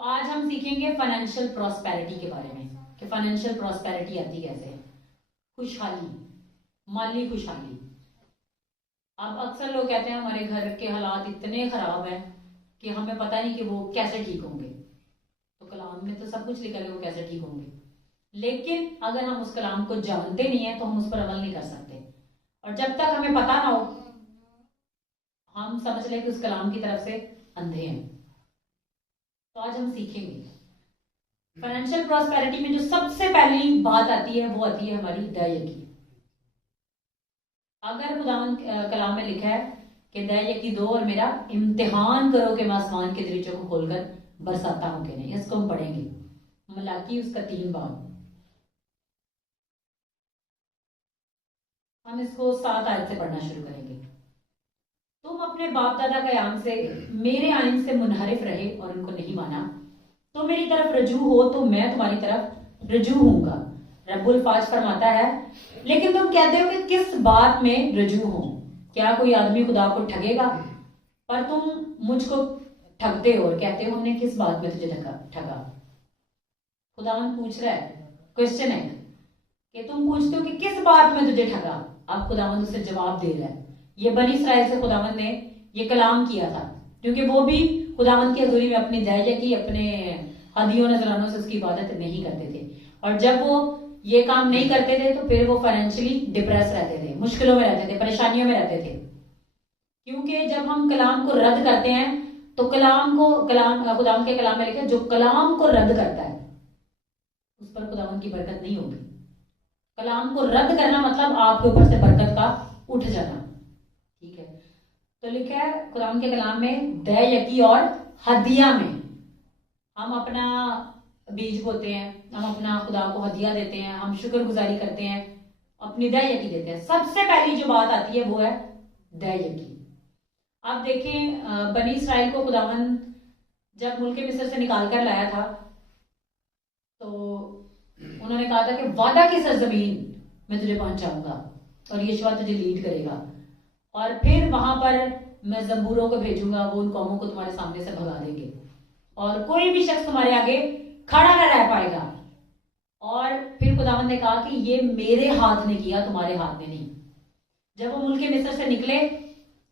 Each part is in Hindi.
आज हम सीखेंगे फाइनेंशियल प्रॉस्पेरिटी के बारे में कि फाइनेंशियल प्रॉस्पेरिटी आती कैसे है। खुशहाली, माली खुशहाली। अब अक्सर लोग कहते हैं हमारे घर के हालात इतने खराब हैं कि हमें पता नहीं कि वो कैसे ठीक होंगे। तो कलाम में तो सब कुछ लिखा है कि वो कैसे ठीक होंगे, लेकिन अगर हम उस कलाम को जानते नहीं है तो हम उस पर अमल नहीं कर सकते। और जब तक हमें पता ना हो हम समझ लें कि उस कलाम की तरफ से अंधे हैं। तो आज हम सीखेंगे फाइनेंशियल प्रॉस्पेरिटी में जो सबसे पहली बात आती है वो आती है हमारी दया की। अगर खुदावंद कलाम में लिखा है कि दया की दो और मेरा इम्तिहान करो कि मैं आसमान के दरीचों को खोलकर बरसाता हूं कि नहीं, इसको हम पढ़ेंगे मलाकी उसका 3 बाब। हम इसको 7 आयत से पढ़ना शुरू करेंगे। तुम अपने बाप दादा के आम से मेरे आइन से मुनहरिफ रहे और उनको नहीं माना, तो मेरी तरफ रजू हो तो मैं तुम्हारी तरफ रजू हूंगा। रब्बुल फाज फरमाता है, लेकिन तुम कहते हो कि किस बात में रजू हो? क्या कोई आदमी खुदा को ठगेगा? पर तुम मुझको ठगते हो और कहते हो हमने किस बात में तुझे ठगा। खुदावन पूछ रहा है, क्वेश्चन है कि तुम पूछते हो कि किस बात में तुझे ठगा। अब खुदावन उसे जवाब दे रहा है। ये बनी इसराइल से खुदावन ने ये कलाम किया था, क्योंकि वो भी खुदावन की हजूरी में अपनी दया की अपने हदियों नजरानों से उसकी इबादत नहीं करते थे। और जब वो ये काम नहीं करते थे तो फिर वो फाइनेंशियली डिप्रेस रहते थे, मुश्किलों में रहते थे, परेशानियों में रहते थे। क्योंकि जब हम कलाम को रद्द करते हैं तो खुदावन के कलाम में लिखा है जो कलाम को रद्द करता है उस पर खुदावन की बरकत नहीं होगी। कलाम को रद्द करना मतलब आपके ऊपर से बरकत का उठ जाना। ठीक है, तो लिखा है कुरान के कलाम में दया यकी और हदिया में हम अपना बीज बोते हैं, हम अपना खुदा को हदिया देते हैं, हम शुक्रगुजारी करते हैं, अपनी दया यकी देते हैं। सबसे पहली जो बात आती है वो है दया यकी। आप देखें बनी इसराइल को खुदावन जब मुल्क मिस्र से निकाल कर लाया था तो उन्होंने कहा था कि वादा की सरजमीन मैं तुझे पहुंचाऊंगा और यीशुआ तुझे लीड करेगा, और फिर वहां पर मैं जंबूरों को भेजूंगा, वो उन कौमों को तुम्हारे सामने से भगा देंगे और कोई भी शख्स तुम्हारे आगे खड़ा ना रह पाएगा। और फिर खुदावंद ने कहा कि ये मेरे हाथ ने किया, तुम्हारे हाथ ने नहीं। जब वो मुल्क मिस्र से निकले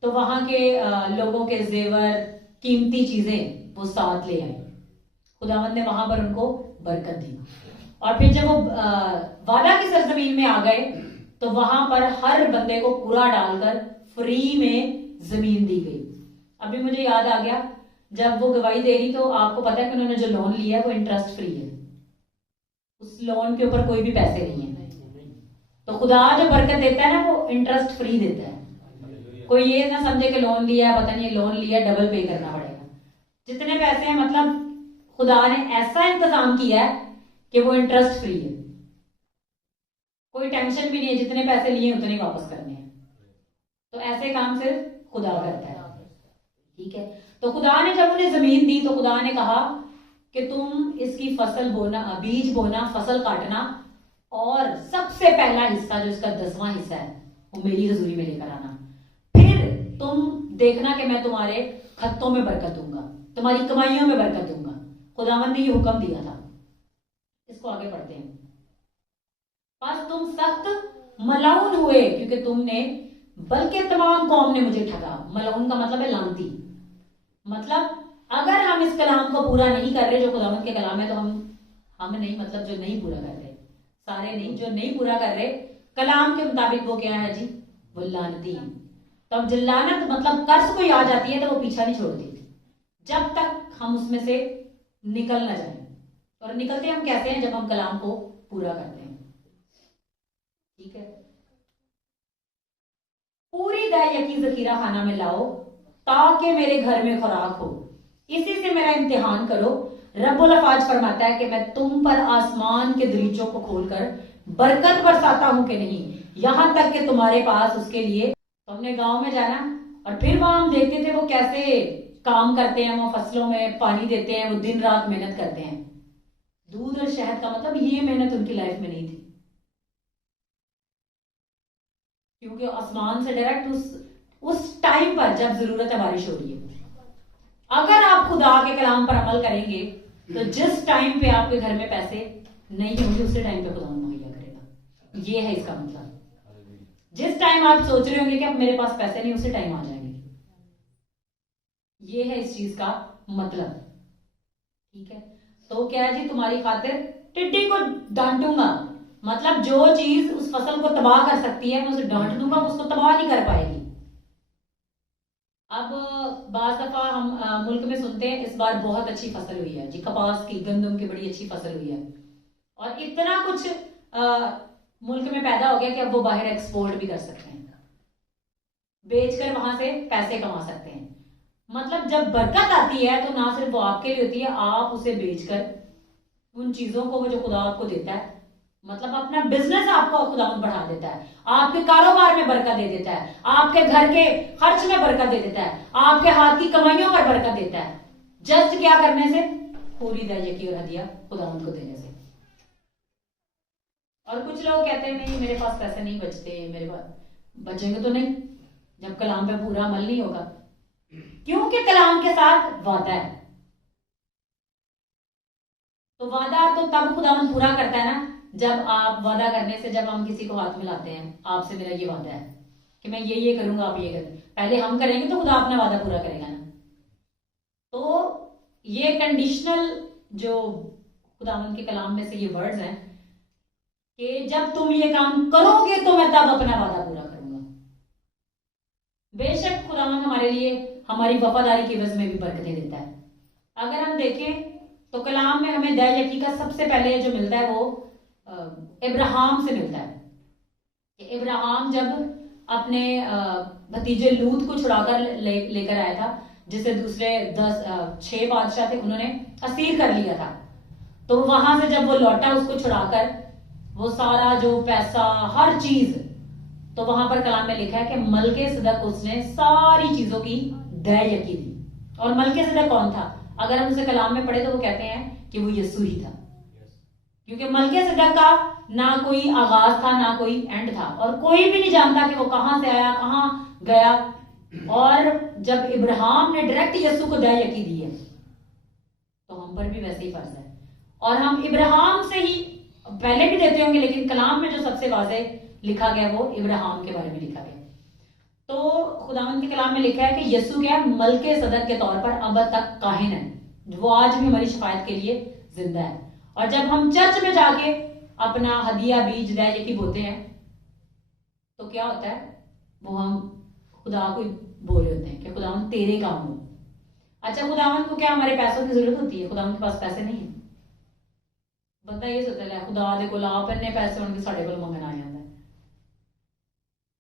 तो वहां के लोगों के जेवर, कीमती चीजें वो साथ ले आए। खुदावंद ने वहां पर उनको बरकत दी। और फिर जब वो वादा की सरजमीन में आ गए तो वहां पर हर बंदे को पूरा डालकर फ्री में जमीन दी गई। अभी मुझे याद आ गया, जब वो गवाही दे रही तो आपको पता है कि उन्होंने जो लोन लिया है वो इंटरेस्ट फ्री है, उस लोन के ऊपर कोई भी पैसे नहीं है। तो खुदा जो बरकत देता है ना वो इंटरेस्ट फ्री देता है। कोई ये ना समझे कि लोन लिया है, पता नहीं लोन लिया डबल पे करना पड़ेगा। जितने पैसे हैं मतलब खुदा ने ऐसा इंतजाम किया है कि वो इंटरेस्ट फ्री है, कोई टेंशन भी नहीं है, जितने पैसे लिए उतने ही वापस करने हैं। तो ऐसे काम सिर्फ खुदा करता है। ठीक है, तो खुदा ने जब उन्हें जमीन दी तो खुदा ने कहा कि तुम इसकी फसल बोना, बीज बोना, फसल काटना, और सबसे पहला हिस्सा जो इसका 10वां हिस्सा है वो मेरी हजूरी में लेकर आना। फिर तुम देखना कि मैं तुम्हारे खत्तों में बरकत दूंगा, तुम्हारी कमाइयों में बरकत दूंगा। खुदावन ने ये हुक्म दिया था। इसको आगे पढ़ते हैं। बस तुम सख्त मलाउन हुए क्योंकि तुमने, बल्कि तमाम कौम ने मुझे ठगा। मलाउन का मतलब है लानती। मतलब अगर हम इस कलाम को पूरा नहीं कर रहे जो खुदावंद के कलाम है तो हम नहीं, मतलब जो नहीं पूरा कर रहे, सारे नहीं, जो नहीं पूरा कर रहे कलाम के मुताबिक वो क्या है जी, वो लानती है। तो अब लानत मतलब कर्ज कोई आ जाती है तो वो पीछा नहीं छोड़ती जब तक हम उसमें से निकल ना जाए। और निकलते हम कैसे हैं? जब हम कलाम को पूरा करते हैं। ठीक है, पूरी दया यकी जखीरा खाना में लाओ ताकि मेरे घर में खुराक हो, इसी से मेरा इम्तिहान करो। रब्बुल अफाज फरमाता है कि मैं तुम पर आसमान के दरीचों को खोलकर बरकत बरसाता हूं कि नहीं, यहां तक कि तुम्हारे पास उसके लिए। तो हमने गांव में जाना और फिर वहां हम देखते थे वो कैसे काम करते हैं, वो फसलों में पानी देते हैं, वो दिन रात मेहनत करते हैं। दूध और शहद का मतलब ये मेहनत उनकी लाइफ में नहीं थी, क्योंकि आसमान से डायरेक्ट उस टाइम पर जब जरूरत है बारिश हो रही है। अगर आप खुदा के कलाम पर अमल करेंगे तो जिस टाइम पे आपके घर में पैसे नहीं होंगे उसी टाइम पे खुदा मुहैया करेगा। ये है इसका मतलब। जिस टाइम आप सोच रहे होंगे कि अब मेरे पास पैसे नहीं, उसी टाइम आ जाएंगे। ये है इस चीज का मतलब। ठीक है, तो क्या है जी, तुम्हारी खातिर टिड्डी को डांटूंगा, मतलब जो चीज उस फसल को तबाह कर सकती है मैं उसे डांट दूंगा, उसको तबाह नहीं कर पाएगी। अब बाज दफा हम मुल्क में सुनते हैं इस बार बहुत अच्छी फसल हुई है जी, कपास की, गंदम की बड़ी अच्छी फसल हुई है, और इतना कुछ मुल्क में पैदा हो गया कि अब वो बाहर एक्सपोर्ट भी कर सकते हैं, बेचकर वहां से पैसे कमा सकते हैं। मतलब जब बरकत आती है तो ना सिर्फ वो आपके लिए होती है, आप उसे बेचकर उन चीजों को, वो जो खुदा आपको देता है, मतलब अपना बिजनेस आपको खुदा बढ़ा देता है, आपके कारोबार में बरकत दे देता है, आपके घर के खर्च में बरकत दे देता है, आपके हाथ की कमाइयों पर बरकत देता है। जस्ट क्या करने से? पूरी दया और हदिया खुदा को देने से। और कुछ लोग कहते हैं नहीं मेरे पास पैसे नहीं बचते, मेरे पास बचेंगे तो नहीं जब कलाम पे पूरा अमल नहीं होगा, क्योंकि कलाम के साथ वादा है। तो वादा तो तब खुदावन पूरा करता है ना, जब आप वादा करने से, जब हम किसी को हाथ मिलाते हैं, आपसे मेरा ये वादा है कि मैं ये करूंगा, आप ये करें, पहले हम करेंगे तो खुदा अपना वादा पूरा करेगा ना। तो ये कंडीशनल जो खुदावन के कलाम में से ये वर्ड्स हैं कि जब तुम ये काम करोगे तो मैं तब अपना वादा पूरा करूंगा। बेशक खुदावन हमारे लिए हमारी वफादारी के वजह में भी बरकतें देता है। अगर हम देखें तो कलाम में हमें दया यकी का सबसे पहले जो मिलता है वो इब्राहिम से मिलता है कि इब्राहिम जब अपने भतीजे लूत को छुड़ाकर लेकर आया था, जिसे दूसरे 6 बादशाह थे उन्होंने असीर कर लिया था, तो वहां से जब वो लौटा उसको छुड़ाकर, वो सारा जो पैसा हर चीज, तो वहां पर कलाम में लिखा है कि मलके सदक उसने सारी चीजों की दया यकी दी। और मलके सदक कौन था? अगर हम उसे कलाम में पढ़े तो वो कहते हैं कि वो यीशु ही था, क्योंकि मलके सदक का ना कोई आगाज था ना कोई एंड था, और कोई भी नहीं जानता कि वो कहां से आया कहां गया। और जब इब्राहिम ने डायरेक्ट यीशु को दया यकी दी है तो हम पर भी वैसे ही फर्ज है, और हम इब्राहिम से ही पहले भी देते होंगे, लेकिन कलाम में जो सबसे वाज़े लिखा गया वो इब्राहिम के बारे में लिखा गया। तो खुदावंद के कलाम में लिखा है कि यीशु क्या है? मलके सदक के तौर पर अब तक काहिन है, वो आज भी हमारी शिफायत के लिए जिंदा है। और जब हम चर्च में जाके अपना हदिया बीज दया यकी बोते हैं तो क्या होता है? वो हम खुदा को बोल रहे होते हैं कि खुदावंद तेरे काम हो। अच्छा, खुदावंद को क्या हमारे पैसों की जरूरत होती है? खुदावंद के पास पैसे नहीं है। बंदा ये सोचता है खुदा दे कोल आप इन्ने पैसे होंगे साढ़े कोल मंगन आ जाता है।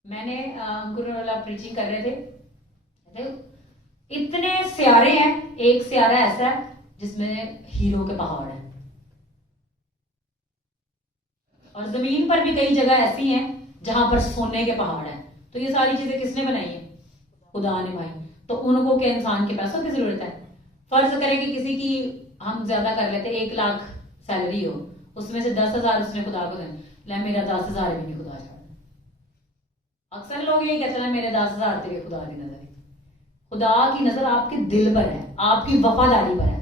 मैंने अंकुर वाला प्रीचिंग कर रहे थे, इतने सियारे हैं, एक सियारा ऐसा है जिसमें हीरो के पहाड़ है, और जमीन पर भी कई जगह ऐसी हैं जहां पर सोने के पहाड़ है। तो ये सारी चीजें किसने बनाई है? खुदा ने भाई। तो उनको क्या इंसान के पैसों की जरूरत है? फर्ज करें कि किसी की हम ज्यादा कर लेते, 1 लाख सैलरी हो, उसमें से 10,000 उसने खुदा को देना, मेरा 10,000 भी नहीं खुदा छोड़ना। अक्सर लोग यही कहते हैं मेरे 10,000 तेरे खुदा की नजर है। खुदा की नजर आपके दिल पर है, आपकी वफादारी पर है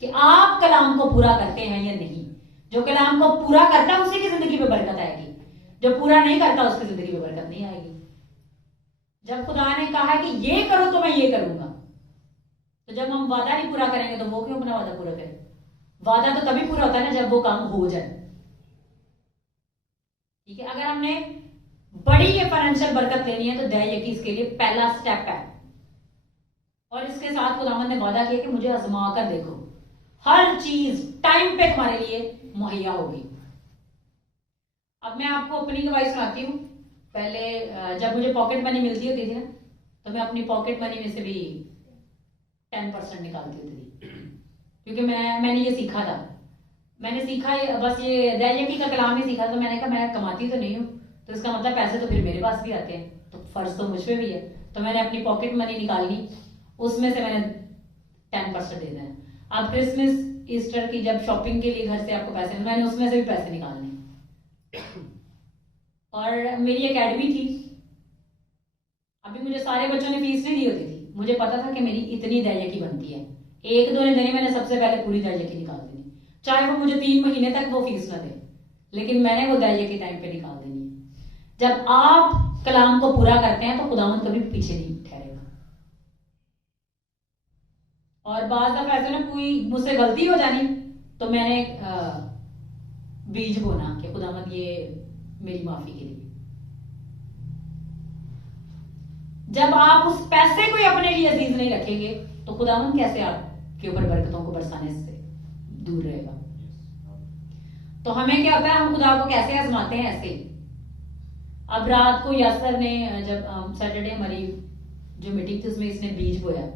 कि आप कलाम को पूरा करते हैं या नहीं। जो कलाम को पूरा करता है उसी की जिंदगी में बरकत आएगी, जो पूरा नहीं करता उसकी जिंदगी में बरकत नहीं आएगी। जब खुदा ने कहा है कि ये करो तो मैं ये करूंगा, तो जब हम वादा नहीं पूरा करेंगे तो वो क्यों अपना वादा पूरा करें? वादा तो तभी पूरा होता है ना जब वो काम हो जाए। ठीक है, अगर हमने बड़ी ये फाइनेंशियल बरकत लेनी है तो दया यकी इसके लिए पहला स्टेप है। और इसके साथ खुदावंद ने वादा किया कि मुझे आजमा कर देखो, हर चीज टाइम पे तुम्हारे लिए मुहैया होगी। अब मैं आपको अपनी गवाही सुनाती हूँ। पहले जब मुझे पॉकेट मनी मिलती होती थी ना, तो मैं अपनी पॉकेट मनी में से भी 10% निकालती होती थी, क्योंकि मैंने ये सीखा था। मैंने सीखा बस ये दया यकी का कलाम ही सीखा, तो मैंने कहा मैं कमाती तो नहीं हूँ, तो इसका मतलब पैसे तो फिर मेरे पास भी आते हैं, तो फर्ज तो मुझ पे भी है। तो मैंने अपनी पॉकेट मनी निकाली, उसमें से मैंने 10% दे देना। अब क्रिसमस ईस्टर की जब शॉपिंग के लिए घर से आपको पैसे, मैंने उसमें से भी पैसे निकालने। और मेरी एकेडमी थी, अभी मुझे सारे बच्चों ने फीस नहीं दी होती थी, मुझे पता था कि मेरी इतनी दया की बनती है, एक दो दिन मैंने सबसे पहले पूरी दर्जे की निकाल देनी, चाहे वो मुझे 3 महीने तक वो फीस ना दे, लेकिन मैंने वो दर्जे के टाइम पे निकाल देनी है। जब आप कलाम को पूरा करते हैं तो खुदावंद कभी पीछे नहीं ठहरेगा। और बाद दफा ऐसे ना कोई मुझसे गलती हो जानी तो मैंने बीज बोना कि खुदावंद ये मेरी माफी के लिए। जब आप उस पैसे को अपने लिए अजीज नहीं रखेंगे तो खुदावंद कैसे आपके ऊपर बरकतों को बरसाने से दूर रहेगा। तो हमें क्या होता है, हम खुदा को कैसे आजमाते हैं ऐसे। अब रात को यासर ने जब सैटरडे हमारी जो मीटिंग थी उसमें इसने बीज बोया,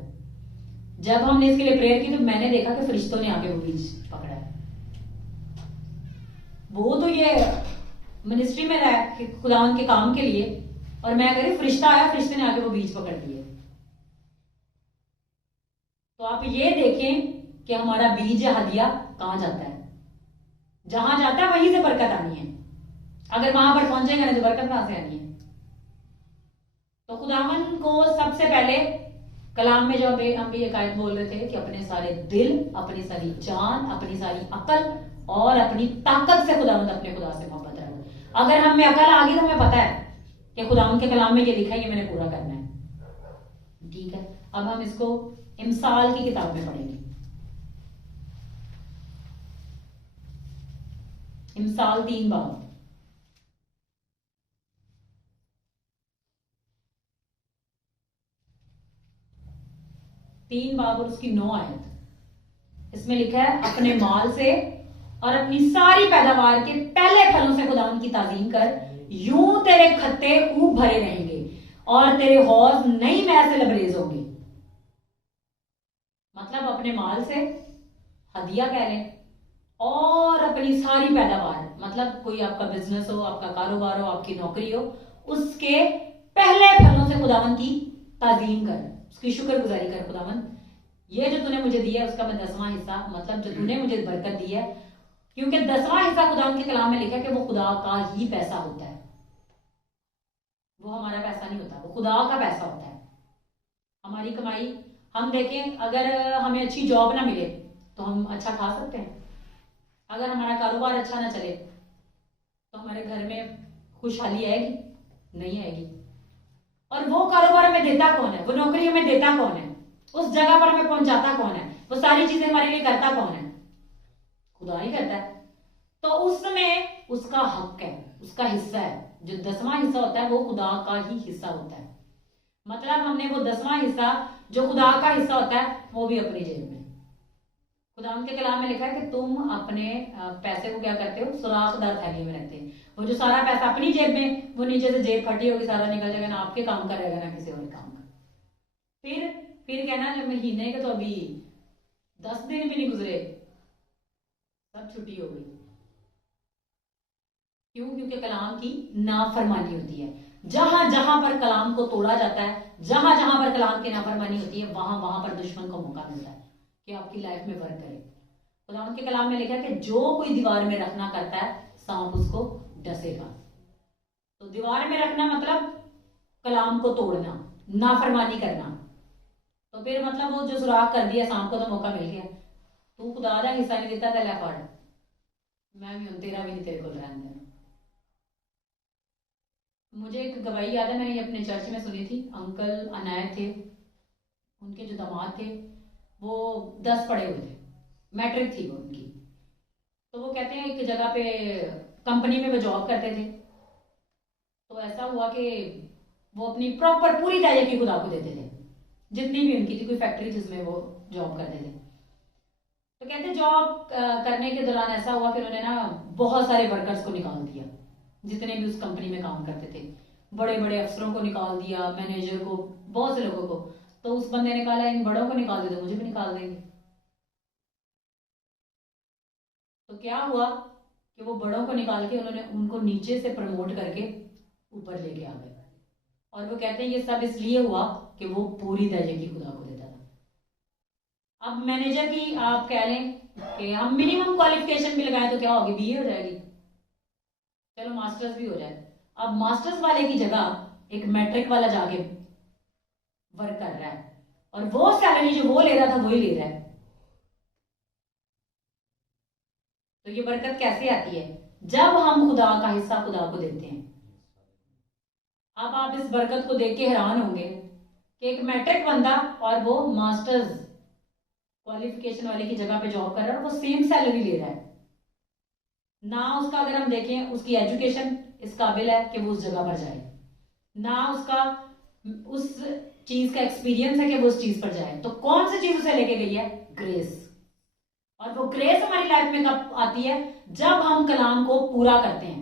जब हमने इसके लिए प्रेयर की तो मैंने देखा कि फरिश्तों ने आके वो बीज पकड़ा है। वो तो ये मिनिस्ट्री में रहा कि खुदावंद के काम के लिए, और मैं कह रही फरिश्ता आया, फरिश्ते ने आके वो बीज पकड़ लिए। तो आप ये देखें कि हमारा बीज या हदिया कहां जाता है। जहां जाता है वहीं से बरकत आनी है, अगर वहां पर पहुंचेगा नहीं तो बरकत कहां से आनी है। तो खुदावन को सबसे पहले कलाम में जो हम भी एक आयत बोल रहे थे कि अपने सारे दिल, अपनी सारी जान, अपनी सारी अकल और अपनी ताकत से खुदावंद अपने खुदा से मोहब्बत रखो। अगर हम में अकल आ गई तो हमें पता है कि खुदावंद के कलाम में ये लिखा है, ये मैंने पूरा करना है। ठीक है, अब हम इसको इमसाल की किताब में पढ़ेंगे। इमसाल 3 बाब। और उसकी 9 आयत। इसमें लिखा है, अपने माल से और अपनी सारी पैदावार के पहले फलों से खुदावंद की ताजीम कर, यूं तेरे खत्ते खूब भरे रहेंगे और तेरे हौज नई मैल से लबरेज होंगे। मतलब अपने माल से हदिया कह लें, और अपनी सारी पैदावार, मतलब कोई आपका बिजनेस हो, आपका कारोबार हो, आपकी नौकरी हो, उसके पहले फलों से खुदावंद की ताजीम कर, उसकी शुक्रगुजारी कर। खुदावंद ये जो तूने मुझे दिया है उसका मैं 10वां हिस्सा, मतलब जो तूने मुझे बरकत दी है, क्योंकि 10वां हिस्सा खुदावंद के कलाम में लिखा है कि वो खुदा का ही पैसा होता है, वो हमारा पैसा नहीं होता, वो खुदा का पैसा होता है। हमारी कमाई, हम देखें अगर हमें अच्छी जॉब ना मिले तो हम अच्छा खा सकते हैं, अगर हमारा कारोबार अच्छा ना चले तो हमारे घर में खुशहाली आएगी? नहीं आएगी। और वो कारोबार हमें देता कौन है, वो नौकरी हमें देता कौन है, उस जगह पर हमें पहुंचाता कौन है, वो सारी चीजें हमारे लिए करता कौन है? खुदा ही करता है। तो उसमें उसका हक है, उसका हिस्सा है। जो 10वां हिस्सा होता है वो खुदा का ही हिस्सा होता है। मतलब हमने वो 10वां हिस्सा जो खुदा का हिस्सा होता है वो भी अपनी जेब में। खुदा के कलाम में लिखा है कि तुम अपने पैसे को क्या करते हो, सुराखदार थैली में रखते हैं। वो जो सारा पैसा अपनी जेब में, वो नीचे से जेब फटी होगी, सारा निकल जाएगा, ना आपके काम का रहेगा ना किसी और काम का। फिर कहना जब महीने के तो अभी 10 दिन भी नहीं गुजरे सब छुट्टी हो गई। क्यों? क्योंकि कलाम की नाफरमानी होती है। जहां जहां पर कलाम को तोड़ा जाता है, जहां जहां पर कलाम की नाफरमानी होती है, वहां वहां पर दुश्मन को मौका मिलता है कि आपकी लाइफ में वर्क करे। खुदावंद के कलाम में लिखा है कि जो कोई दीवार में रखना करता है सांप उसको डसेगा। तो दीवार में रखना मतलब कलाम को तोड़ना, नाफरमानी करना। तो फिर मतलब वो जो सुराख कर दिया सांप को तो मौका मिल गया, तू खुदा दा हिस्सा नहीं देता था, फड़ मैं भी हूं, तेरा भी नहीं तेरे को रहने देना। मुझे एक गवाही याद है, मैंने अपने चर्च में सुनी थी। अंकल अनायत थे, उनके जो दामाद थे वो 10 पढ़े हुए थे, मैट्रिक थी वो उनकी। तो वो कहते हैं एक जगह पे कंपनी में वो जॉब करते थे। तो ऐसा हुआ कि वो अपनी प्रॉपर पूरी तैयारी खुदा को देते थे, जितनी भी उनकी थी, कोई फैक्ट्री जिसमें वो जॉब करते थे। तो कहते जॉब करने के दौरान ऐसा हुआ कि उन्होंने ना बहुत सारे वर्कर्स को निकाल दिया, जितने भी उस कंपनी में काम करते थे। बड़े बड़े अफसरों को निकाल दिया, मैनेजर को, बहुत से लोगों को। तो उस बंदे ने कहा इन बड़ों को निकाल दे तो मुझे भी निकाल देंगे। तो क्या हुआ कि वो बड़ों को निकाल के उन्होंने उनको नीचे से प्रमोट करके ऊपर लेके आ गए। और वो कहते हैं ये सब इसलिए हुआ कि वो पूरी दर्जे की खुदा को देता था। अब मैनेजर की आप कह लें कि हम मिनिमम क्वालिफिकेशन भी लगाए तो क्या होगी, बीए हो जाएगी, चलो मास्टर्स भी हो जाए। अब मास्टर्स वाले की जगह एक मैट्रिक वाला जाके वर्क कर रहा है, और वो सैलरी जो वो ले रहा था वही ले रहा है। तो ये बरकत कैसे आती है? जब हम खुदा का हिस्सा खुदा को देते हैं। अब आप इस बरकत को देख के हैरान होंगे कि एक मैट्रिक बंदा और वो मास्टर्स क्वालिफिकेशन वाले की जगह पे जॉब कर रहा है और वो सेम सैलरी ले रहा है ना। उसका अगर हम देखें उसकी एजुकेशन इस काबिल है कि वो उस जगह पर जाए, ना उसका उस चीज का एक्सपीरियंस है कि वो उस चीज पर जाए। तो कौन सी चीज उसे लेके गई है? ग्रेस। और वो ग्रेस हमारी लाइफ में कब आती है? जब हम कलाम को पूरा करते हैं।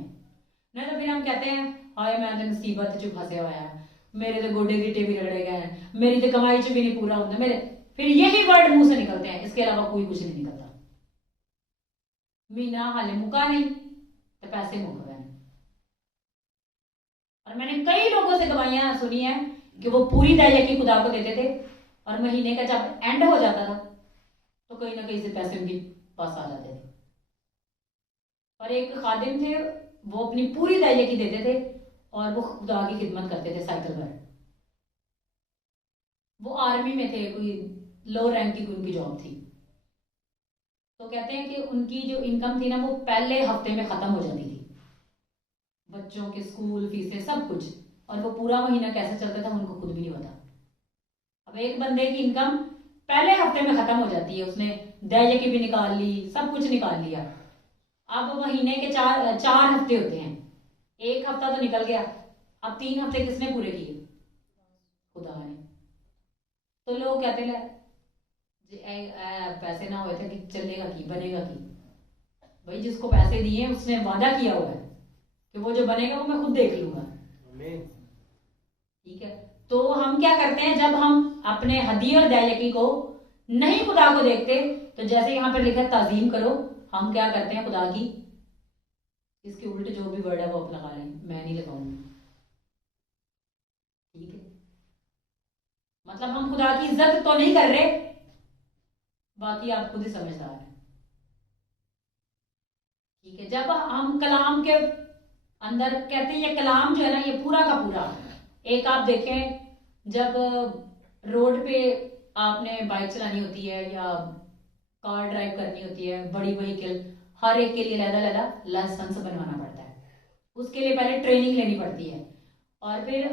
नहीं तो फिर हम कहते हैं हाय मैं तो मुसीबत च फंसे हुआ है, मेरे तो गोडे गिटे भी रगड़े गए हैं, मेरी तो कमाई च भी नहीं पूरा होता मेरे। फिर यही वर्ड मुंह से निकलते हैं, इसके अलावा कोई कुछ नहीं निकलता। मीना हाले मुका नहीं तो पैसे मुक गए। और मैंने कई लोगों से गवाहियां सुनी है कि वो पूरी दया खुदा को देते थे और महीने का जब एंड हो जाता था तो कहीं ना कहीं से पैसे उनके पास आ जाते थे। और एक खादिम थे, वो अपनी पूरी दया देते थे और वो खुदा की खिदमत करते थे साइकिल पर। वो आर्मी में थे, कोई लो रैंक की उनकी जॉब थी। तो कहते हैं कि उनकी जो इनकम थी ना वो पहले हफ्ते में खत्म हो जाती थी, बच्चों के स्कूल फीसें सब कुछ, और वो पूरा महीना कैसे चलता था उनको खुद भी नहीं पता। अब एक बंदे की इनकम पहले हफ्ते में खत्म हो जाती है, उसने दया की भी निकाल ली, सब कुछ निकाल लिया। अब महीने के चार चार हफ्ते होते हैं, एक हफ्ता तो निकल गया, अब 3 हफ्ते किसने पूरे किए? खुदा ने। तो लोग कहते हैं पैसे ना हुए थे कि चलेगा की बनेगा की। भाई जिसको पैसे दिए उसने वादा किया हुआ है कि वो जो बनेगा वो मैं खुद देख लूंगा। ठीक है, तो हम क्या करते हैं जब हम अपने हदी और दयाकी को नहीं खुदा को देखते, तो जैसे यहां पर लिखा ताजीम करो, हम क्या करते हैं खुदा की, इसके उल्टे जो भी वर्ड है वो आप लगा लें, मैं नहीं लगाऊंगी। ठीक है, मतलब हम खुदा की इज्जत तो नहीं कर रहे, बाकी आप खुद ही समझदार हैं। ठीक है, जब हम कलाम के अंदर कहते हैं, ये कलाम जो है ना ये पूरा का पूरा, एक आप देखें जब रोड पे आपने बाइक चलानी होती है या कार ड्राइव करनी होती है, बड़ी व्हीकल, हर एक के लिए अलग अलग लाइसेंस बनवाना पड़ता है। उसके लिए पहले ट्रेनिंग लेनी पड़ती है, और फिर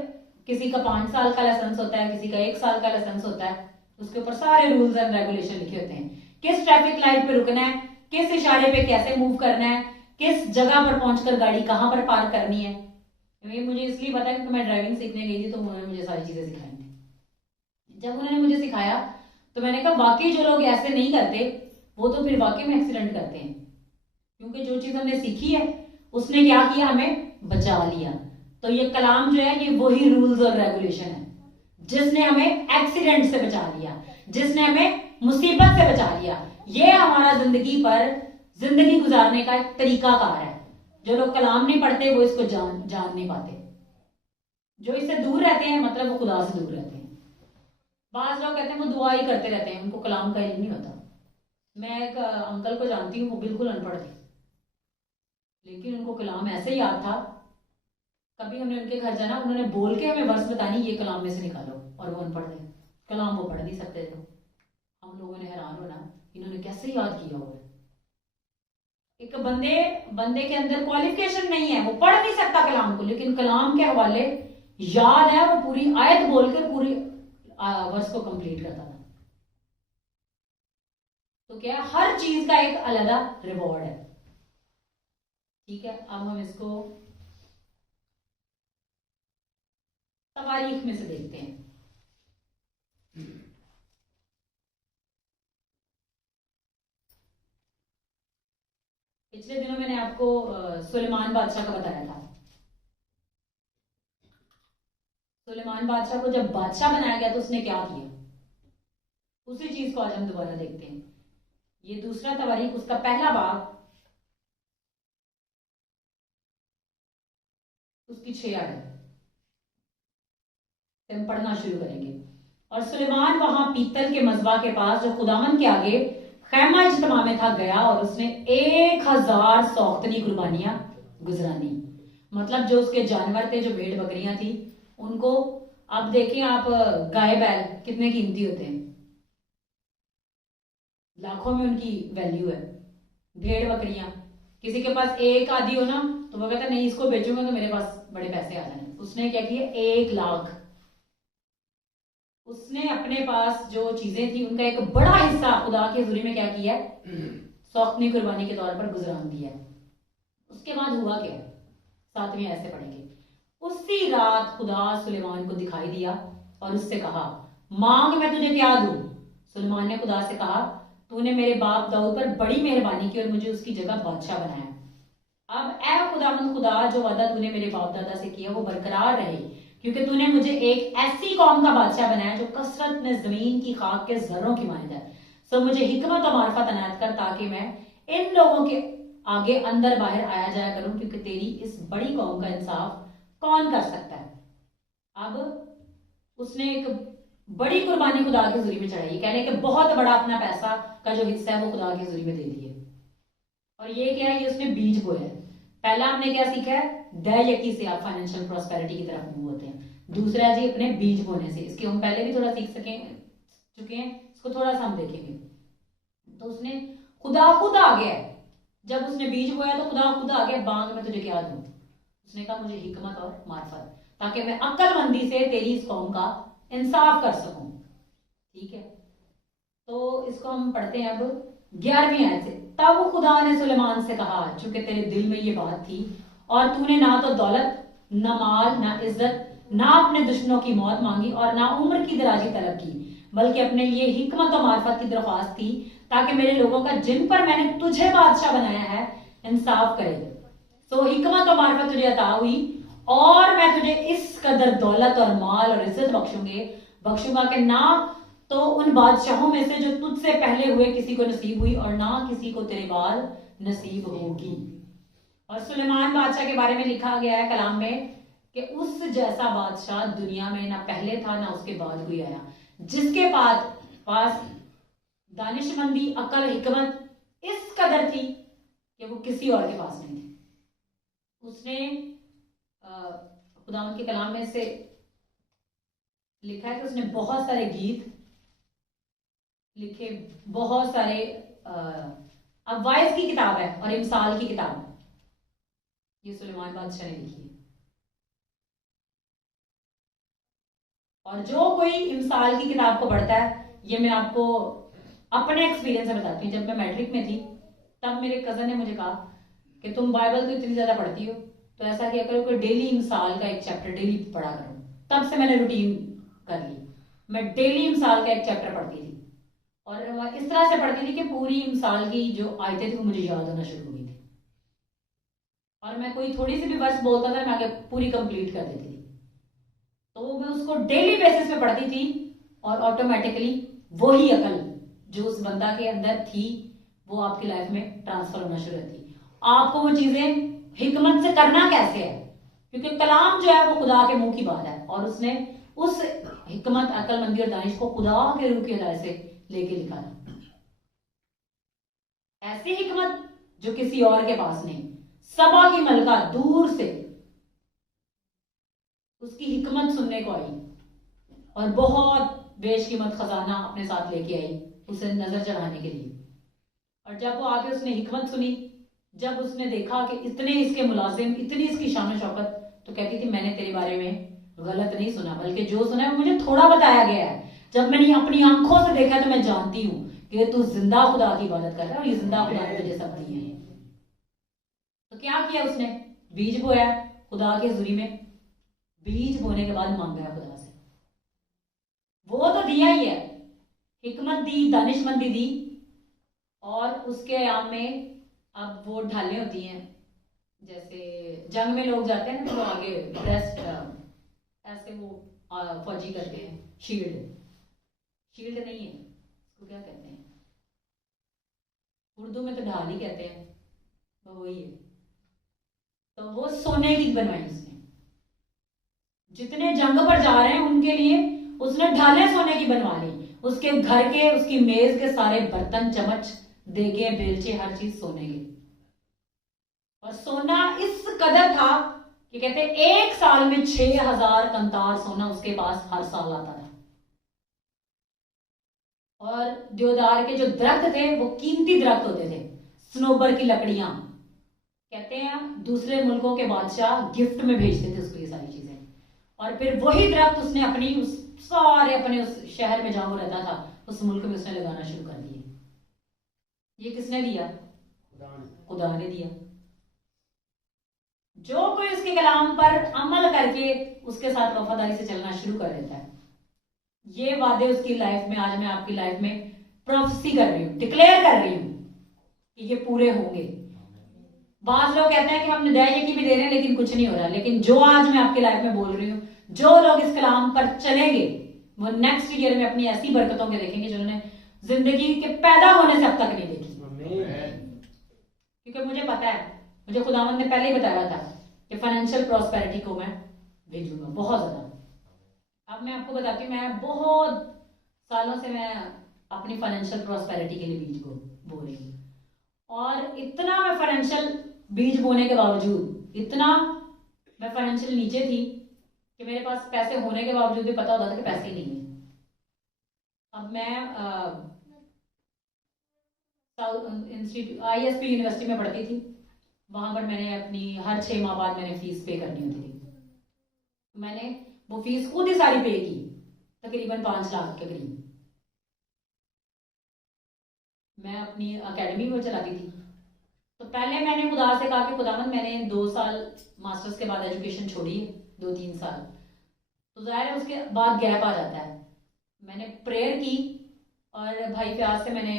किसी का 5 साल का लाइसेंस होता है, किसी का 1 साल का लाइसेंस होता है। उसके ऊपर सारे रूल्स एंड रेगुलेशन लिखे होते हैं, किस ट्रैफिक लाइट पे रुकना है, किस इशारे पे कैसे मूव करना है, किस जगह पर पहुंचकर गाड़ी कहाँ पर पार्क करनी है। ये मुझे इसलिए पता है क्योंकि मैं ड्राइविंग सीखने गई थी, तो उन्होंने मुझे सारी चीजें सिखाई थी। जब उन्होंने मुझे सिखाया तो मैंने कहा वाकई जो लोग ऐसे नहीं करते वो तो फिर वाकई में एक्सीडेंट करते हैं, क्योंकि जो चीज हमने सीखी है उसने क्या किया, हमें बचा लिया। तो ये कलाम जो है ये वही रूल्स और रेगुलेशन है जिसने हमें एक्सीडेंट से बचा लिया, जिसने हमें मुसीबत से बचा लिया। ये हमारा जिंदगी पर जिंदगी गुजारने का एक तरीकाकार है। जो लोग कलाम नहीं पढ़ते वो इसको जान नहीं पाते, जो इससे दूर रहते हैं मतलब वो खुदा से दूर रहते हैं। बाज लोग कहते हैं वो दुआ ही करते रहते हैं, उनको कलाम का इल्म नहीं होता। मैं एक अंकल को जानती हूँ, वो बिल्कुल अनपढ़ थे, लेकिन उनको कलाम ऐसे याद था। कभी हमने उनके घर जाना, उन्होंने बोल के हमें वर्ष बतानी ये कलाम में से निकालो, और वो अनपढ़ थे, कलाम वो पढ़ नहीं सकते थे। हम लोगों ने हैरान होना इन्होंने कैसे याद किया हुआ है। एक बंदे के अंदर क्वालिफिकेशन नहीं है, वो पढ़ नहीं सकता कलाम को, लेकिन कलाम के हवाले याद है, वो पूरी आयत बोलकर पूरी वर्ष को कंप्लीट करता था। तो क्या हर चीज का एक अलग रिवॉर्ड है। ठीक है, अब हम इसको तवारीख में से देखते हैं। पिछले दिनों मैंने आपको सुलेमान बादशाह का बताया था। सुलेमान बादशाह को जब बादशाह बनाया गया तो उसने क्या किया, उसी चीज को आज हम दोबारा देखते हैं। ये दूसरा तवारीख उसका पहला बाब उसकी 6 आयत हम पढ़ना शुरू करेंगे। और सुलेमान वहां पीतल के मजबा के पास जो खुदावन के आगे खैमा इज्तिमा में था गया, और उसने 1000 सौख्तनी कुर्बानियां गुजरानी। मतलब जो उसके जानवर थे, जो भेड़ बकरियां थी, उनको अब देखें आप, गाय बैल कितने कीमती होते हैं, लाखों में उनकी वैल्यू है। भेड़ बकरियां, किसी के पास एक आधी हो ना तो वो कहता नहीं इसको बेचूंगा तो मेरे पास बड़े पैसे आ जाने। उसने क्या किया, 1 लाख, उसने अपने पास जो चीजें थी उनका एक बड़ा हिस्सा खुदा की हजूरी में क्या किया, सौखनी कुर्बानी के तौर पर गुजरान दिया। उसके बाद हुआ क्या, 7वीं आयत से पढ़ेंगे। उसी रात खुदा सुलेमान को दिखाई दिया और उससे कहा, मांग मैं तुझे क्या दूं। सुलेमान ने खुदा से कहा, तूने मेरे बाप दाऊद पर बड़ी मेहरबानी की और मुझे उसकी जगह बादशाह बनाया। अब ऐ खुदावंद खुदा, जो वादा तूने मेरे बाप दादा से किया वो बरकरार रहे, क्योंकि तूने मुझे एक ऐसी कौम का बादशाह बनाया जो कसरत में जमीन की खाक के जर्रों की मानद है। सो मुझे हिकमत और मार्फत अनायत कर, ताकि मैं इन लोगों के आगे अंदर बाहर आया जाया करूं, क्योंकि तेरी इस बड़ी कौम का इंसाफ कौन कर सकता है। अब उसने एक बड़ी कुर्बानी खुदा की हजूरी में चढ़ाई, कहने के बहुत बड़ा अपना पैसा का जो हिस्सा है वो खुदा की हजूरी में दे दिए। और ये क्या है, ये उसने बीज बोया है। पहला हमने क्या सीखा है, दया यकी से आप फाइनेंशियल प्रॉस्पेरिटी की तरफ मूव होते हैं। दूसरा जी अपने बीज बोने से, इसके हम पहले भी थोड़ा सीख चुके हैं, इसको थोड़ा सा हम देखेंगे। तो उसने खुदा खुद आ गया, जब उसने बीज बोया तो खुदा खुद आ गया, मांग मैं तुझे क्या दूं। उसने कहा मुझे हिकमत और मार्फत, ताकि मैं अक्लमंदी से तेरी इस कौम का इंसाफ कर सकूं। ठीक है, तो इसको हम पढ़ते हैं अब 11वीं आयत से। तब खुदा ने सुलेमान से कहा, चूंकि तेरे दिल में ये बात थी और तूने ना तो दौलत, न माल, न इज्जत, ना अपने दुश्मनों की मौत मांगी और ना उम्र की दराजी तलब की, बल्कि अपने लिए हिकमत और मार्फत की दरख्वास्त की, ताकि मेरे लोगों का जिन पर मैंने तुझे बादशाह बनाया है इंसाफ करे। तो हिकमत और मार्फत तुझे अता हुई और मैं तुझे इस कदर दौलत और माल और इज्जत बख्शूंगा कि ना तो उन बादशाहों में से जो तुझसे पहले हुए किसी को नसीब हुई और ना किसी को तेरे बाद नसीब होगी। और सुलेमान बादशाह के बारे में लिखा गया है कलाम में कि उस जैसा बादशाह दुनिया में ना पहले था ना उसके बाद कोई आया, जिसके पास दानिशमंदी, अकल, हिकमत इस कदर थी कि वो किसी और के पास नहीं थी। उसने खुदावंद के कलाम में से लिखा है कि उसने बहुत सारे गीत लिखे, बहुत सारे अब वाइज की किताब है और इमसाल की किताब, ये सुलेमान बादशाह ने लिखी है। और जो कोई इमसाल की किताब को पढ़ता है, ये मैं आपको अपने एक्सपीरियंस से बताती हूँ। जब मैं मैट्रिक में थी तब मेरे कजन ने मुझे कहा कि तुम बाइबल तो इतनी ज्यादा पढ़ती हो तो ऐसा किया करो कि डेली इमसाल का एक चैप्टर डेली पढ़ा करो। तब से मैंने रूटीन कर ली, मैं डेली इमसाल का एक चैप्टर पढ़ती थी और इस तरह से पढ़ती थी कि पूरी इमसाल की जो आयतें थी वो मुझे याद होना शुरू हो गई थी और मैं कोई थोड़ी सी भी वर्स बोलता था मैं आगे पूरी कंप्लीट कर देती थी। तो मैं उसको डेली बेसिस पे पढ़ती थी और ऑटोमेटिकली वही अकल जो उस बंदा के अंदर थी वो आपकी लाइफ में ट्रांसफर होना शुरू होती। आपको वो चीजें हिकमत से करना कैसे है, क्योंकि कलाम जो है वो खुदा के मुंह की बात है और उसने उस हिकमत, अकलमंदी और दानिश को खुदा के रूह के हदायत से लेके लिखा था। ऐसी हिकमत जो किसी और के पास नहीं। सबा की मलका दूर से उसकी हिकमत सुनने को आई और बहुत बेशकीमत खजाना अपने साथ लेके आई उसे नजर चढ़ाने के लिए। और जब वो आके उसने हिकमत सुनी, जब उसने देखा कि इतने इसके मुलाजिम, इतनी इसकी शान शौकत, तो कहती थी मैंने तेरे बारे में गलत नहीं सुना, बल्कि जो सुना है मुझे थोड़ा बताया गया है। जब मैंने अपनी आंखों से देखा तो मैं जानती हूं कि तू जिंदा खुदा की इबादत कर रहा है और ये जिंदा खुदा ने तुझे सब दी है। तो क्या किया उसने, बीज बोया खुदा की हजूरी में। बीज बोने के बाद मांगा खुदा से, वो तो दिया ही है, हिकमत दी, दानिशमंदी दी और उसके आम में अब वो ढालें होती हैं, जैसे जंग में लोग जाते हैं ना तो आगे ब्रेस्ट ऐसे वो फौजी करते हैं, शील्ड नहीं है, उसको क्या कहते हैं उर्दू में तो ढाल ही कहते हैं, तो वही है। तो वो सोने की बनवाई उसने, जितने जंग पर जा रहे हैं उनके लिए उसने ढालें सोने की बनवा ली। उसके घर के, उसकी मेज के सारे बर्तन, चम्मच, देगे, बेलचे, हर चीज सोने की। और सोना इस कदर था कि कहते 1 साल में 6000 कंतार सोना उसके पास हर साल आता था। और देवदार के जो दरख्त थे वो कीमती दरख्त होते थे, स्नोबर की लकड़ियां, कहते हैं दूसरे मुल्कों के बादशाह गिफ्ट में भेजते थे उसको ये सारी चीजें, और फिर वही दरख्त उसने अपनी उस सारे अपने उस शहर में जहां वो रहता था उस मुल्क में उसने लगाना शुरू कर दिए। ये किसने दिया? खुदा ने दिया। जो कोई उसके कलाम पर अमल करके उसके साथ वफादारी से चलना शुरू कर देता है, ये वादे उसकी लाइफ में, आज मैं आपकी लाइफ में प्रोफेसी कर रही हूं, डिक्लेयर कर रही हूं कि ये पूरे होंगे। बाज लोग कहते हैं कि हम निदाई की भी दे रहे हैं लेकिन कुछ नहीं हो रहा, लेकिन जो आज मैं आपकी लाइफ में बोल रही हूँ, जो लोग इस कलाम पर चलेंगे वो नेक्स्ट ईयर में अपनी ऐसी बरकतों के देखेंगे जिन्होंने जिंदगी के पैदा होने से अब तक नहीं देखी। क्योंकि मुझे पता है, मुझे खुदावंद ने पहले ही बताया था कि फाइनेंशियल प्रॉस्पेरिटी को मैं भेजूंगा बहुत ज्यादा। अब मैं आपको बताती हूँ, मैं बहुत सालों से मैं अपनी फाइनेंशियल प्रॉस्पेरिटी के लिए बीज बो रही हूँ, और इतना मैं फाइनेंशियल बीज बोने के बावजूद इतना मैं फाइनेंशियल नीचे थी कि मेरे पास पैसे होने के बावजूद भी पता होता था कि पैसे नहीं है। अब मैं इंस्टीट्यूट ISP यूनिवर्सिटी में पढ़ती थी, वहां पर मैंने अपनी हर 6 माह बाद मैंने फीस पे करनी होती थी। मैंने वो फीस खुद ही सारी पे की, तकरीबन 5 लाख के करीब। मैं अपनी एकेडमी में चलाती थी। तो पहले मैंने खुदा से कहा कि खुदावंद मैंने 2 साल मास्टर्स के बाद एजुकेशन छोड़ी है, 2-3 साल, तो जाहिर है उसके बाद गैप आ जाता है। मैंने प्रेयर की और भाई प्याज से मैंने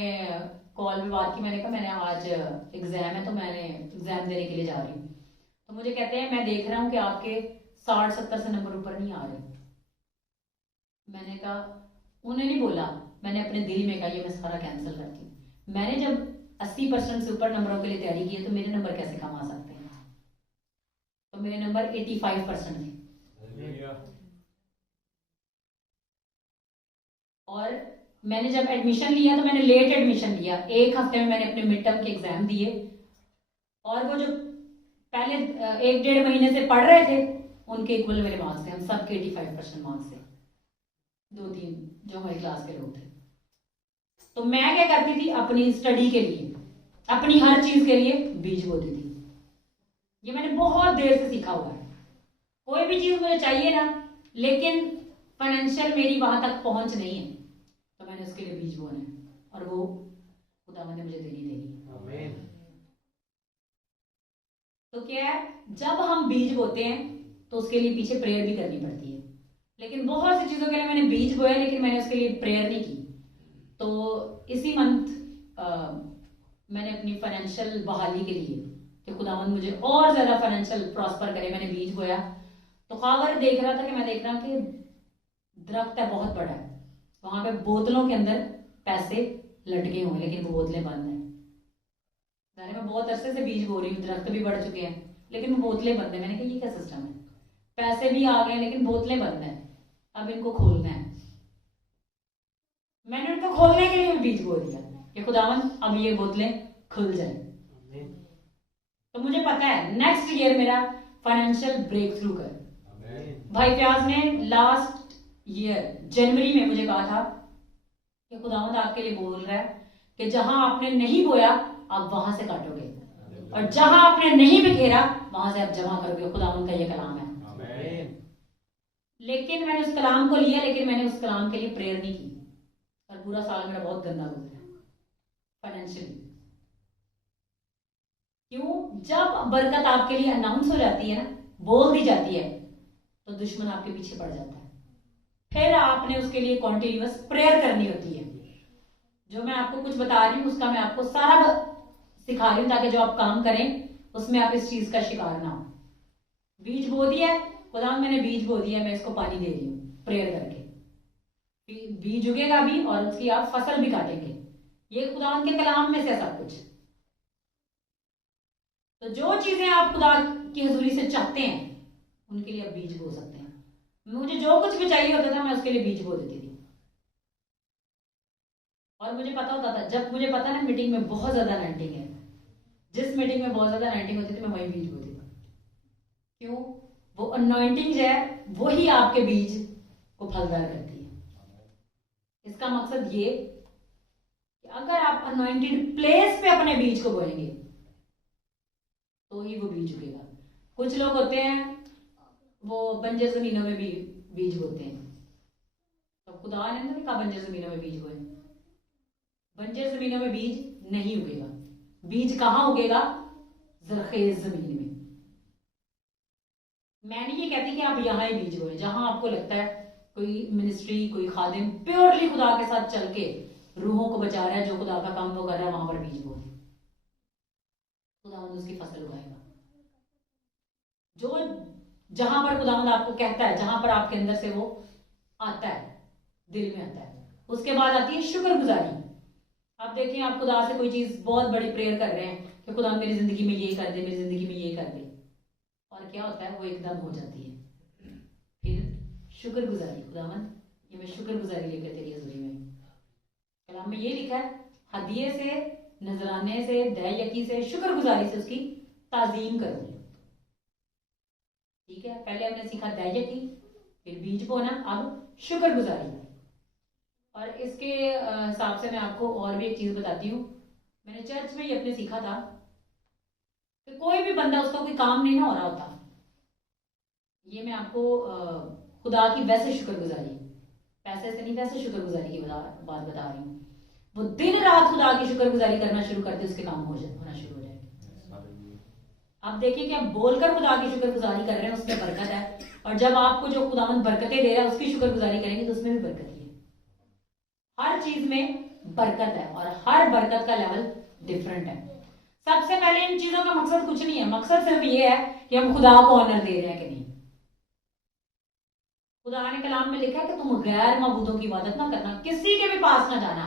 कॉल में बात की। मैंने कहा मैंने आज एग्जाम है तो मैंने एग्जाम देने के लिए जा रही हूँ। तो मुझे कहते हैं मैं देख रहा हूँ कि आपके 60-70 से नंबर ऊपर नहीं आ रहे। मैंने कहा, उन्हें नहीं बोला, मैंने अपने दिल में कहा ये मैं सारा कैंसिल करती हूँ। मैंने जब 80% से ऊपर नंबरों के लिए तैयारी की है तो मेरे नंबर कैसे कम आ सकते हैं? तो मेरे नंबर 85% थे। और मैंने जब एडमिशन लिया तो मैंने लेट एडमिशन लिया, 1 हफ्ते में मैंने अपने मिड टर्म के एग्जाम दिए, और वो जो पहले 1-1.5 महीने से पढ़ रहे थे उनके इक्वल मेरे मार्क्स थे। हम सबके 85% मार्क्स थे, 2-3 जो हमारी क्लास के लोग थे। तो मैं क्या करती थी, अपनी स्टडी के लिए, अपनी हर चीज के लिए बीज बोती थी। ये मैंने बहुत देर से सीखा हुआ है। कोई भी चीज मुझे चाहिए ना, लेकिन फाइनेंशियल मेरी वहां तक पहुंच नहीं है, तो मैंने उसके लिए बीज बोना है, और वो खुदावंद ने मुझे देनी देगी। तो क्या है, जब हम बीज बोते हैं तो उसके लिए पीछे प्रेयर भी करनी पड़ती है। लेकिन बहुत सी चीजों के लिए मैंने बीज बोया लेकिन मैंने उसके लिए प्रेयर नहीं की। तो इसी मंथ मैंने अपनी फाइनेंशियल बहाली के लिए कि खुदावंद मुझे और ज्यादा फाइनेंशियल प्रॉस्पर करे, मैंने बीज बोया। तो खावर देख रहा था कि मैं देख रहा कि दरख्त है बहुत बड़ा है, वहां पे बोतलों के अंदर पैसे लटके हुए लेकिन वो बोतलें बंद है। मैं बहुत अरसे से बीज बो रही हूँ, दरख्त भी बढ़ चुके हैं लेकिन वो बोतलें बंद है। मैंने कहा ये क्या सिस्टम है, पैसे भी आ गए लेकिन बोतलें बंद है, अब इनको खोलना है। मैंने उनको खोलने के लिए बीज बो दिया कि खुदावंद अब ये बोतलें खुल जाए। तो मुझे पता है नेक्स्ट ईयर मेरा फाइनेंशियल ब्रेक थ्रू कर। भाई प्याज ने लास्ट ईयर जनवरी में मुझे कहा था कि खुदावंद आपके लिए बोल रहा है कि जहां आपने नहीं बोया आप वहां से काटोगे, और जहां आपने नहीं बिखेरा वहां से आप जमा करोगे। खुदावंद का ये कलाम है। लेकिन मैंने उस कलाम को लिया, लेकिन मैंने उस कलाम के लिए प्रेयर नहीं की, और पूरा साल मेरा बहुत गंदा गुजरा फाइनेंशियली। क्यों? जब बरकत आपके लिए अनाउंस हो जाती है ना, बोल दी जाती है, तो दुश्मन आपके पीछे पड़ जाता है। फिर आपने उसके लिए कॉन्टिन्यूअस प्रेयर करनी होती है। जो मैं आपको कुछ बता रही हूँ उसका मैं आपको सारा सिखा रही हूँ ताकि जो आप काम करें उसमें आप इस चीज का शिकार ना हो। बीज बो दिया, खुदा मैंने बीज बो दिया, मैं इसको पानी दे रही हूँ प्रेयर करके। बीज उगेगा भी और उसकी आप फसल भी काटेंगे। ये खुदा के कलाम में से सब कुछ। तो जो चीजें आप खुदा की हजूरी से चाहते हैं उनके लिए आप बीज बो सकते हैं। मुझे जो कुछ भी चाहिए होता था मैं उसके लिए बीज बो देती थी। और मुझे पता होता था, जब मुझे पता ना मीटिंग में बहुत ज्यादा अनाइंटिंग है, जिस मीटिंग में बहुत ज्यादा अनाइंटिंग होती थी मैं वही बीज बोती थी। क्यों? वो अनॉइंटिंग जो है वही आपके बीज को फलदार करती है। इसका मकसद ये कि अगर आप अनॉइंटेड प्लेस पे अपने बीज को बोएंगे तो ही वो बीज उगेगा। कुछ लोग होते हैं वो बंजर जमीनों में भी बीज बोते हैं, तो खुदा ने नहीं कहा बंजर जमीनों में बीज बोए। बंजर जमीनों में बीज नहीं उगेगा। बीज कहां उगेगा? जरखेज जमीन में। मैं नहीं ये कहती कि आप यहां ही बीज बोए, जहां आपको लगता है कोई मिनिस्ट्री, कोई खादिम प्योरली खुदा के साथ चल के रूहों को बचा रहा है, जो खुदा का काम वो कर रहा है, वहां पर बीज बो, खुदावंद उसकी फसल उगाएगा। जो जहां पर खुदावंद आपको कहता है, जहां पर आपके अंदर से वो आता है, दिल में आता है, उसके बाद आती है शुक्रगुजारी। आप देखें, आप खुदा से कोई चीज बहुत बड़ी प्रेयर कर रहे हैं कि खुदा मेरी जिंदगी में ये कर दे, मेरी जिंदगी में ये कर दे, और क्या होता है? वो एकदम हो जाती है। फिर शुक्रगुजारी, खुदावंद ये मैं शुक्रगुजारी लेकर तेरी हजूरी में। कलाम में ये लिखा है, हदिये से, नजराने से, दयकी से, शुक्रगुजारी से उसकी ताजीम करो। ठीक है, पहले हमने सीखा दयकी, फिर बीज बोना, अब शुक्रगुजारी। और इसके हिसाब से मैं आपको और भी एक चीज बताती हूँ। मैंने चर्च में ये अपने सीखा था कि कोई भी बंदा, उसका कोई काम नहीं ना हो रहा होता, ये मैं आपको खुदा की वैसे शुक्रगुजारी, पैसे से नहीं, वैसे शुक्रगुजारी की बात बता रही हूँ। वो दिन रात खुदा की शुक्रगुजारी करना शुरू करते, उसके काम होना शुरू हो जाए। आप देखिए कि हम बोलकर खुदा की शुक्रगुजारी कर रहे हैं, उसमें बरकत है। और जब आपको जो खुदावंद बरकतें दे रहा है उसकी शुक्रगुजारी करेंगे तो उसमें भी बरकत ही है। हर चीज में बरकत है और हर बरकत का लेवल डिफरेंट है। सबसे पहले इन चीजों का मकसद कुछ नहीं है, मकसद सिर्फ ये है कि हम खुदा को ऑनर दे रहे हैं कि नहीं। खुदा ने कलाम में लिखा है कि तुम गैर मबूदों की इबादत ना करना, किसी के भी पास ना जाना।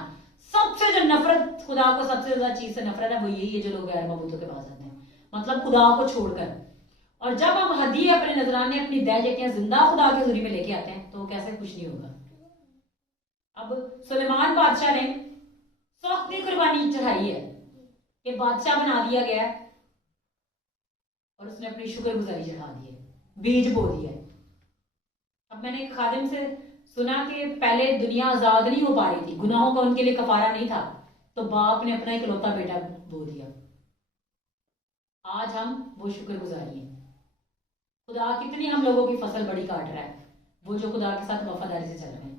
सबसे जो नफरत, खुदा को सबसे ज्यादा चीज से नफरत है, वो यही है जो लोग गैर मबूदों के पास जाते हैं, मतलब खुदा को छोड़कर। और जब हम हदी अपने नजराने, अपनी दयकियां जिंदा खुदा के हुजूरी में लेके आते हैं, तो कैसे कुछ नहीं होगा। अब सुलेमान बादशाह ने सख्ती कुर्बानी चढ़ाई है कि बादशाह बना दिया गया है, और उसने अपनी शुक्रगुजारी चढ़ा दी है, बीज बो दिया है। अब मैंने एक खादिम से सुना कि पहले दुनिया आजाद नहीं हो पा रही थी, गुनाहों का उनके लिए कफारा नहीं था, तो बाप ने अपना इकलौता बेटा बो दिया। आज हम वो शुक्रगुजारी हैं। खुदा कितनी हम लोगों की फसल बड़ी काट रहा है, वो जो खुदा के साथ वफादारी से चल रहे हैं।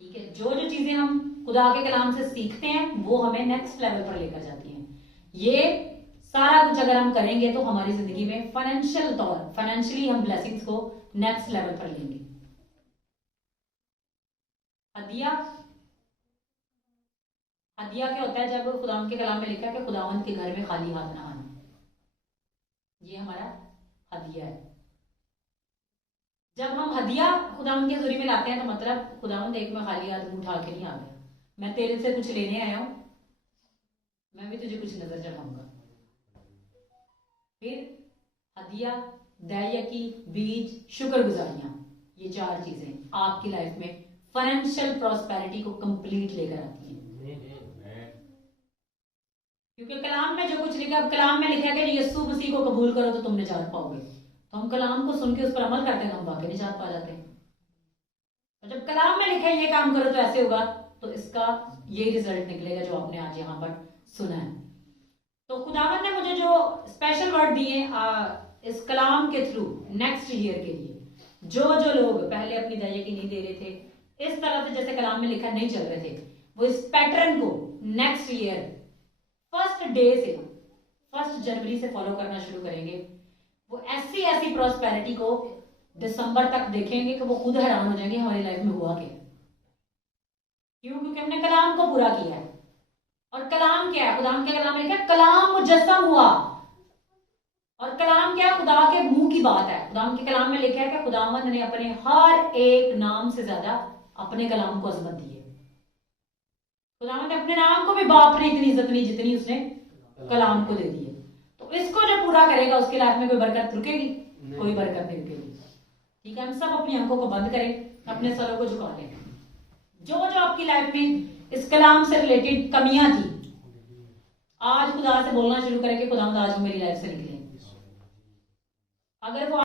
ठीक है, जो जो चीजें हम खुदा के कलाम से सीखते हैं वो हमें नेक्स्ट लेवल पर लेकर जाती हैं। ये सारा कुछ अगर हम करेंगे तो हमारी जिंदगी में फाइनेंशियली हम ब्लेसिंग्स को नेक्स्ट लेवल पर लेंगे। हदिया, हदिया क्या होता है? जब खुदावंद के कलाम में लिखा है कि खुदावंद के घर में खाली हाथ ना आना, ये हमारा हदिया है। जब हम हदिया खुदावंद के हुजूरी में लाते हैं तो मतलब खुदावंद एक में खाली हाथ उठा के नहीं आ गया, मैं तेरे से कुछ लेने आया हूं, मैं भी तुझे कुछ नजर चढ़ाऊंगा। फिर हदिया, दयकी, बीज, शुक्रगुजारियां, ये चार चीजें आपकी लाइफ में फाइनेंशियल प्रॉस्पेरिटी को कंप्लीट लेकर आती हैं। क्योंकि कलाम में जो कुछ लिखा, कलाम में लिखा है कि यीशु मसीह को कबूल करो तो तुम निजात पाओगे, तो हम कलाम को सुन के उस पर अमल करते हैं तो हम वाकई निजात पा जाते हैं। तो जब कलाम में लिखा है ये काम करो तो ऐसे होगा, तो इसका ये रिजल्ट निकलेगा जो आपने आज यहाँ पर सुना है। तो खुदावंद ने मुझे जो स्पेशल वर्ड दिए इस कलाम के थ्रू नेक्स्ट ईयर के लिए, जो जो लोग पहले अपनी दयकी नहीं दे रहे थे, इस तरह से जैसे कलाम में लिखा नहीं चल रहे थे, वो इस पैटर्न को नेक्स्ट ईयर फर्स्ट डे से, 1 जनवरी से फॉलो करना शुरू करेंगे। वो ऐसी ऐसी प्रॉस्पेरिटी को दिसंबर तक देखेंगे कि वो खुद हैरान हो जाएंगे हमारी लाइफ में हुआ क्या। क्यों? क्योंकि हमने कलाम को पूरा किया है। और कलाम क्या है? खुदाम के कलाम में लिखा है कलाम मुजस्सम हुआ। और कलाम क्या है? खुदा के मुंह की बात है। खुदाम के कलाम में लिखा है कि खुदावंद ने अपने हर एक नाम से ज्यादा अपने कलाम को अजमत दी है। खुदावंद ने अपने नाम को भी बाप ने इतनी इज्जत नहीं जितनी उसने कलाम को दे दी है। तो इसको जो पूरा करेगा उसकी लाइफ में कोई बरकत रुकेगी? कोई बरकत नहीं रुकेगी। ठीक है, हम सब अपनी आंखों को बंद करें, अपने सरों को झुका लें। जो जो आपकी लाइफ में इस कलाम से रिलेटेड कमियां थी, आज खुदा से बोलना शुरू करें कि खुदा आज मेरी लाइफ से निकले। अगर वो